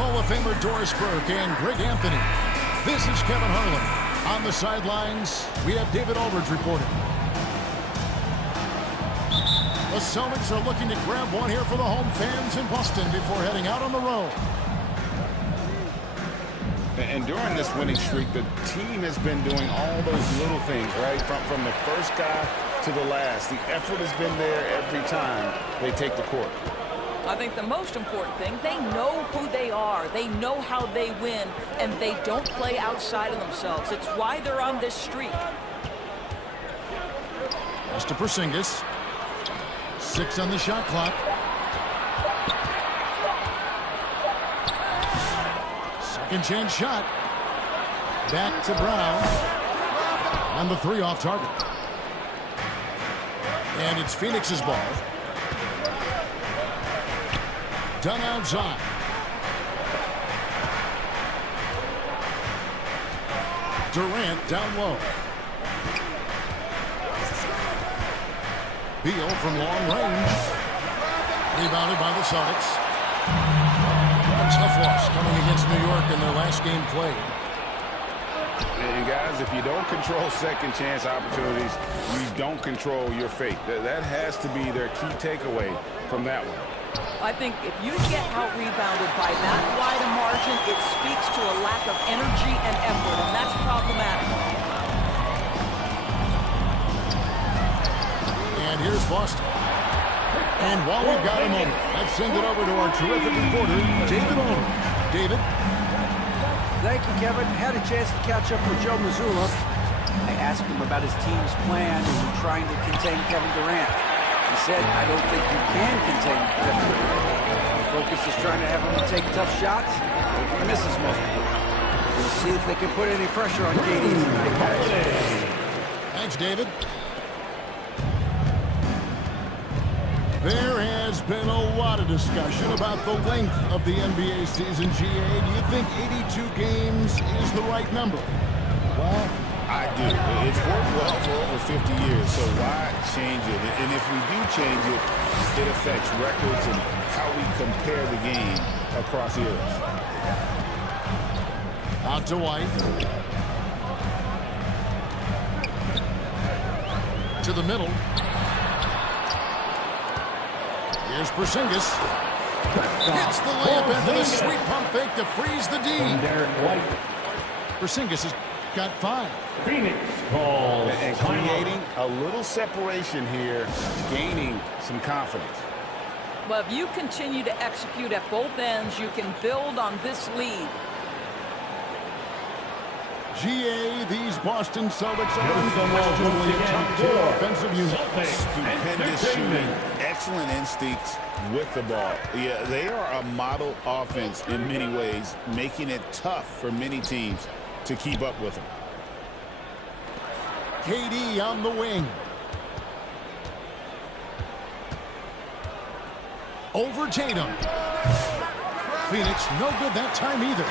Hall of Famer Doris Burke and Greg Anthony. This is Kevin Harlan. On the sidelines, we have David Aldridge reporting. The Celtics are looking to grab one here for the home fans in Boston before heading out on the road. And during this winning streak, the team has been doing all those little things, right? From the first guy to the last. The effort has been there every time they take the court. I think the most important thing, they know who they are. They know how they win, and they don't play outside of themselves. It's why they're on this streak. Pass to Porzingis. 6 on the shot clock. Second chance shot. Back to Brown. And the 3 off target. And it's Phoenix's ball. Done outside. Durant down low. Beal from long range. Rebounded by the Celtics. A tough loss coming against New York in their last game played. And guys, if you don't control second chance opportunities, you don't control your fate. That has to be their key takeaway from that one. I think if you get out-rebounded by that wide a margin, it speaks to a lack of energy and effort, and that's problematic. And here's Boston. And while we've got a moment, let's send it over to our terrific reporter, David Aldridge. David? Thank you, Kevin. Had a chance to catch up with Joe Mazzulla. I asked him about his team's plan in trying to contain Kevin Durant. He said, I don't think you can contain Kevin Durant. The focus is trying to have him take tough shots. But he misses most of them. We'll see if they can put any pressure on KD tonight, guys. Thanks, David. There has been a lot of discussion about the length of the NBA season, GA. Do you think 82 games is the right number? Well, I do. It's worked well for over 50 years, so why change it? And if we do change it, it affects records and how we compare the game across eras. Out to White. To the middle. Here's Porzingis. Gets the layup into the sweet pump fake to freeze the D. Porzingis has got 5. Phoenix calls and creating a little separation here, gaining some confidence. Well, if you continue to execute at both ends, you can build on this lead. GA, these Boston Celtics are unquestionably a top-tier offensive unit. Stupendous shooting, excellent instincts with the ball. Yeah, they are a model offense in many ways, making it tough for many teams to keep up with them. KD on the wing. Over Tatum. Phoenix, no good that time either.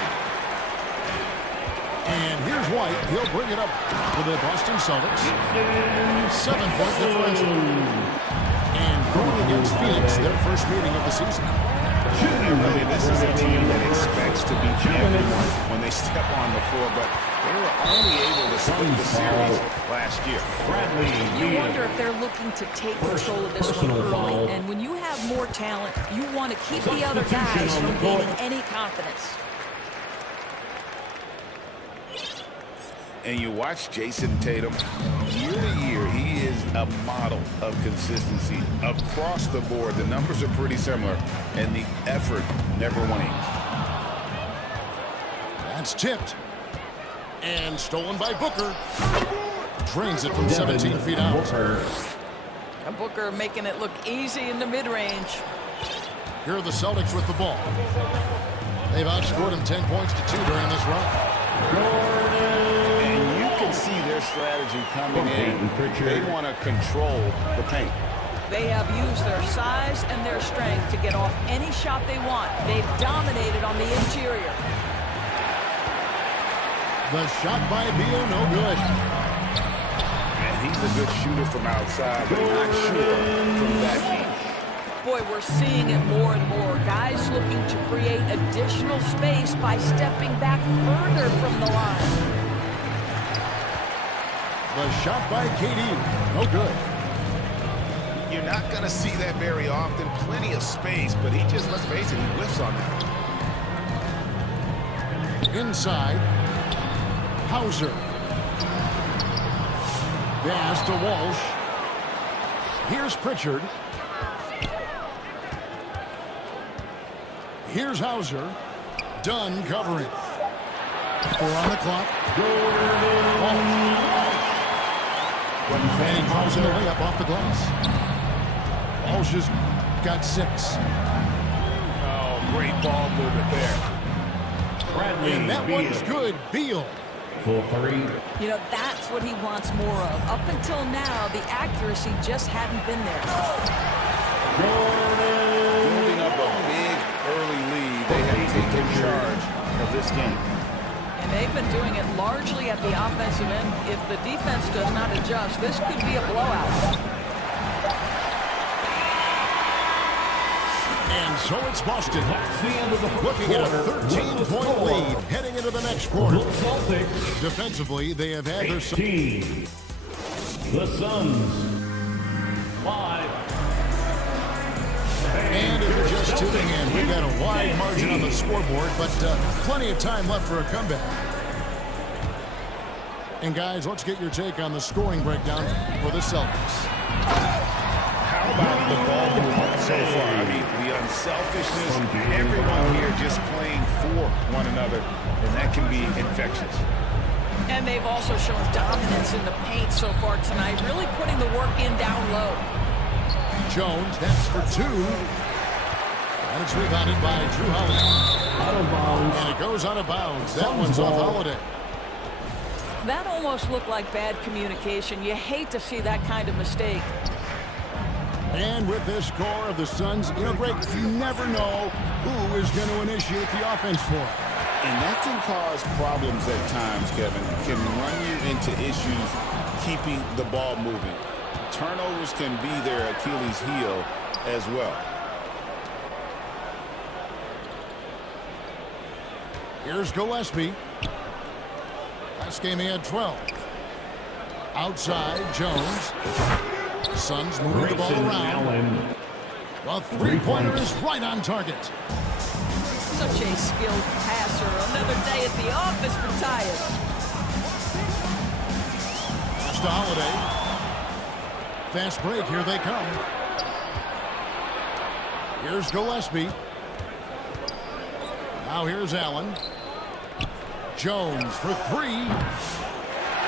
And here's White. He'll bring it up for the Boston Celtics. 7-point differential. And going against Phoenix, their first meeting of the season. Really, this is a team that expects to beat everyone when they step on the floor, but they were only able to split the series last year. You wonder if they're looking to take control of this one early. And when you have more talent, you want to keep the other guys from gaining any confidence. And you watch Jason Tatum, year to year, he is a model of consistency across the board. The numbers are pretty similar, and the effort never wanes. That's tipped. And stolen by Booker. Drains it from 17 feet out. Booker making it look easy in the mid-range. Here are the Celtics with the ball. They've outscored them 10 points to 2 during this run. See their strategy coming in. They want to control the paint. They have used their size and their strength to get off any shot they want. They've dominated on the interior. The shot by Beal, no good. And he's a good shooter from outside, but not sure from that deep. Boy, we're seeing it more and more. Guys looking to create additional space by stepping back further from the line. The shot by KD. No good. You're not going to see that very often. Plenty of space, but he just, let's face it, he whiffs on that. Inside. Hauser. Pass to Walsh. Here's Pritchard. Here's Hauser. Dunn covering. 4 on the clock. And he calls in the layup off the glass. Walsh has got 6. Oh, great ball movement there. And that one's good. Beal. For 3. You know, that's what he wants more of. Up until now, the accuracy just hadn't been there. Building up a big early lead. They have taken charge of this game. And they've been doing it largely at the offensive end. If the defense does not adjust, this could be a blowout. And so it's Boston. That's the end of the first Looking at a quarter. 13-point lead heading into the next quarter. The Celtics. Defensively, they have had their... 18. The Suns. 5. And if you're just tuning in, we've got a wide margin on the scoreboard, but plenty of time left for a comeback. And guys, let's get your take on the scoring breakdown for the Celtics. How about the ball movement so far? I mean, the unselfishness, everyone here just playing for one another, and that can be infectious. And they've also shown dominance in the paint so far tonight, really putting the work in down low. Jones, that's for 2. And it's rebounded by Drew Holiday. Out of bounds. And it goes out of bounds. That one's off Holiday. That almost looked like bad communication. You hate to see that kind of mistake. And with this score of the Suns, you know, Greg, you never know who is going to initiate the offense for it. And that can cause problems at times, Kevin. Can run you into issues keeping the ball moving. Turnovers can be their Achilles heel as well. Here's Gillespie. Last game he had 12. Outside, Jones. Suns moving the ball around. The three-pointer is right on target. Such a skilled passer. Another day at the office for Tyus. Pass to Holiday. Fast break, here they come. Here's Gillespie. Now here's Allen. Jones for 3.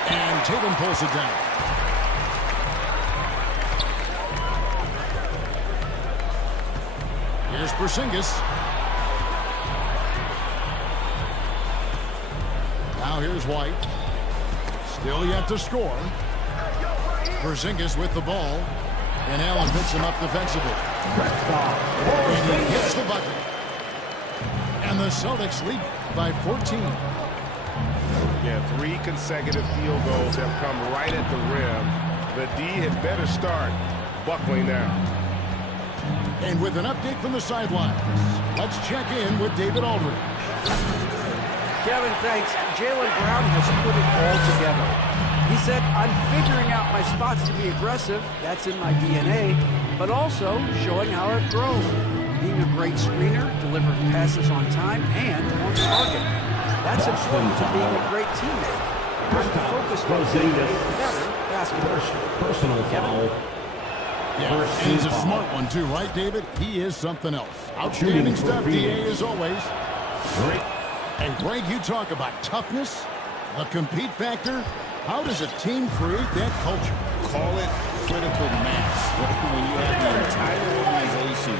And Tatum pulls it down. Here's Porzingis. Now here's White. Still yet to score. Porzingis with the ball. And Allen picks him up defensively. And he hits the bucket. And the Celtics lead by 14. Yeah, 3 consecutive field goals have come right at the rim. The D had better start buckling down. And with an update from the sidelines, let's check in with David Aldridge. Kevin, thanks. Jaylen Brown has put it all together. He said, I'm figuring out my spots to be aggressive. That's in my DNA. But also showing how I've grown. Being a great screener, delivering passes on time, and on target. That's important to being a great teammate. I'm focused on getting better basketball. Personal foul. Yeah, and he's a smart one too, right, David? He is something else. Outstanding stuff, DA, as always. Great. And Greg, you talk about toughness, the compete factor. How does a team create that culture? Call it critical mass. When you have the entire organization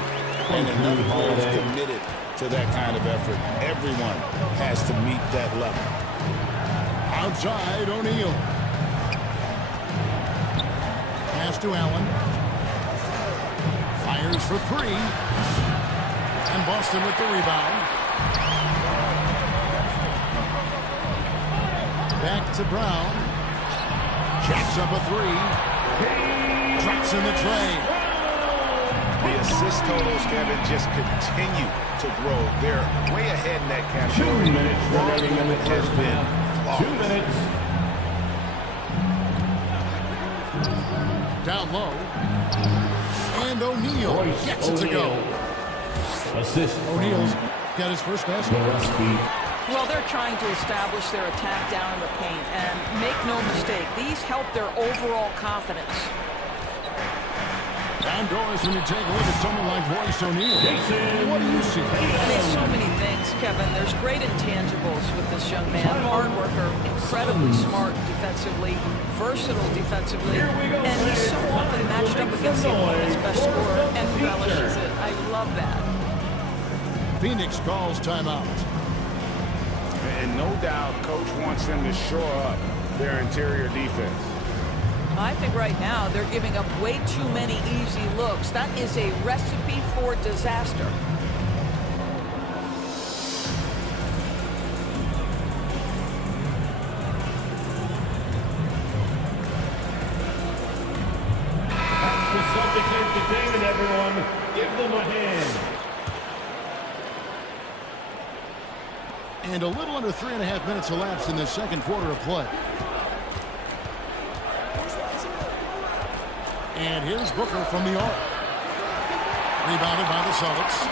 and enough players committed to that kind of effort, everyone has to meet that level. Outside, O'Neal. Pass to Allen. Fires for 3. And Boston with the rebound. Back to Brown. Jacks up a 3. Drops in the tray. The assist totals, Kevin, just continue to grow. They're way ahead in that category. 2 minutes remaining in the Has first been half. 2 minutes. Down low. And O'Neal Royce gets it to go. O'Neal. Assist. O'Neal's got his first basket. Gillespie. Well, they're trying to establish their attack down in the paint, and make no mistake, these help their overall confidence. Outdoors, when you take a look at someone like Royce O'Neal, what do you see? I mean, so many things, Kevin. There's great intangibles with this young man. Hard worker, incredibly smart defensively, versatile defensively, and he's so often matched up against the opponent's best scorer and relishes it. I love that. Phoenix calls timeout. And no doubt, Coach wants them to shore up their interior defense. I think right now they're giving up way too many easy looks. That is a recipe for disaster. That's the Celtics entertainment, everyone. Give them a hand. And a little under 3.5 minutes elapsed in the second quarter of play. And here's Booker from the arc. Rebounded by the Celtics.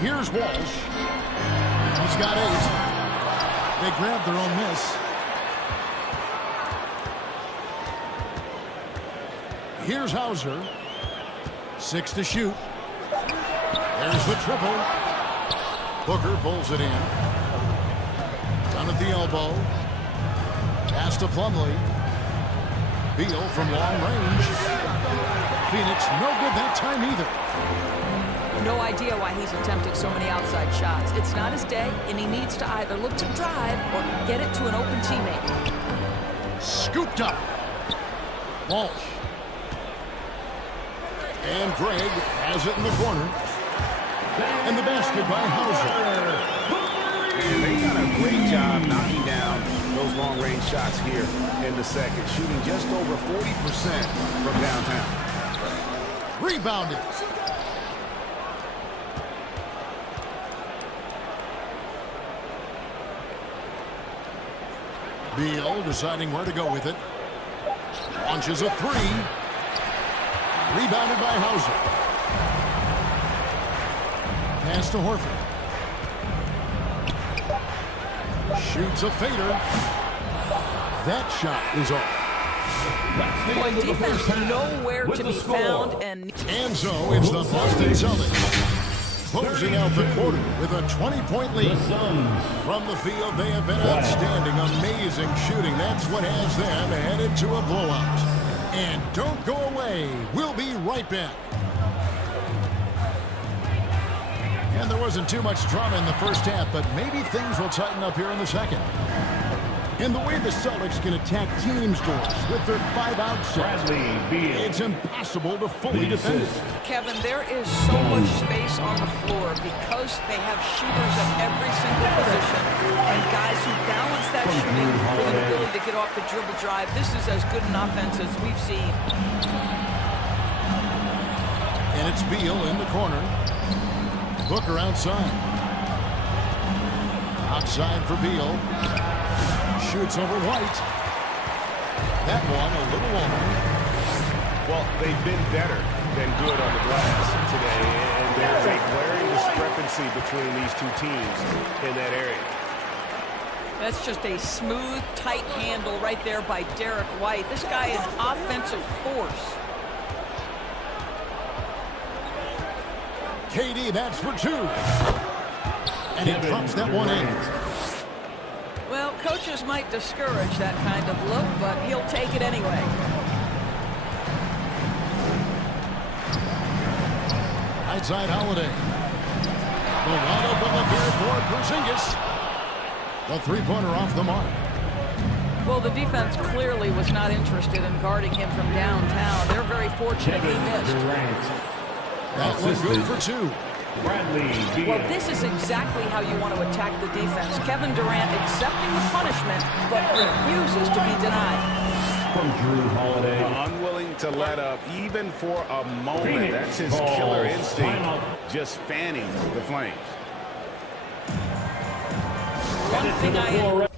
Here's Walsh. He's got 8. They grabbed their own miss. Here's Hauser. 6 to shoot. There's the triple. Booker pulls it in. Down at the elbow. Pass to Plumlee. Beal from long range. Phoenix no good that time either. No idea why he's attempting so many outside shots. It's not his day, and he needs to either look to drive or get it to an open teammate. Scooped up. Walsh. And Greg has it in the corner. And the basket by Hauser. And they got a great job knocking down those long-range shots here in the second, shooting just over 40% from downtown. Rebounded. Beal deciding where to go with it. Launches a 3. Rebounded by Hauser. Pass to Horford. Shoots a fader. That shot is off. Boy, defense nowhere to be found, and so it's the Boston Celtics closing out the quarter with a 20-point lead. From the field, they have been outstanding, amazing shooting. That's what has them headed to a blowout. And don't go away. We'll be right back. And there wasn't too much drama in the first half, but maybe things will tighten up here in the second. And the way the Celtics can attack team scores with their 5-out sets, it's impossible to fully defend it. Kevin, there is so much space on the floor because they have shooters at every single position and guys who balance that shooting with an ability to get off the dribble drive. This is as good an offense as we've seen. And it's Beal in the corner. Booker outside. Outside for Beal. Shoots over White. That one a little long. Well, they've been better than good on the glass today, and there's a glaring discrepancy between these two teams in that area. That's just a smooth, tight handle right there by Derek White. This guy is offensive force. KD, that's for 2. And he drops that one in. Well, coaches might discourage that kind of look, but he'll take it anyway. Right side Holiday. The wide open look here for Porzingis. The three-pointer off the mark. Well, the defense clearly was not interested in guarding him from downtown. They're very fortunate he missed. That was good for 2. Well, this is exactly how you want to attack the defense. Kevin Durant accepting the punishment, but refuses to be denied. from Drew Holiday. Unwilling to let up even for a moment. Phoenix That's his ball. killer instinct. Timeout. Just fanning the Flames. One thing I